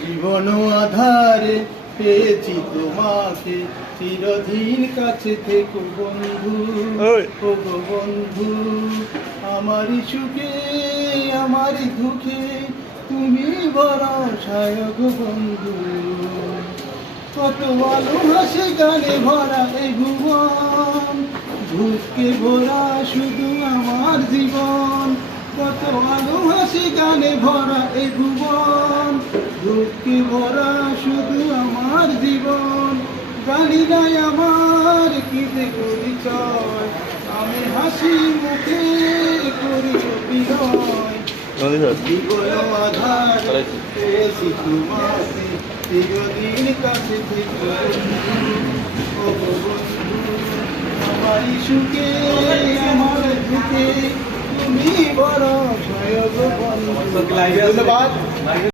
জীবন আধারে পেয়েছি তোমাকে। চিরদিন কাছে থেকো বন্ধু। ও বন্ধু আমারই সুখে আমারই দুঃখে তুমি বড় সহায়ক বন্ধু। কত আলো হাসে গানে ভরা এই ভুবন ভূতকে ভরা শুধু আমার জীবন। আলো হাসে গানে ভরা এই ভুবন। ভূতকে ভরা শুধু আমার জীবন। গালি নাই আমার কি যে পরিচয়। আমি হাসি মুখে করি অভিনয়। আধার পেয়েছি তোমাকে। চিরদিন কাছে আমারই সুখে আমার দুঃখে তুমি বড় ধন্যবাদ।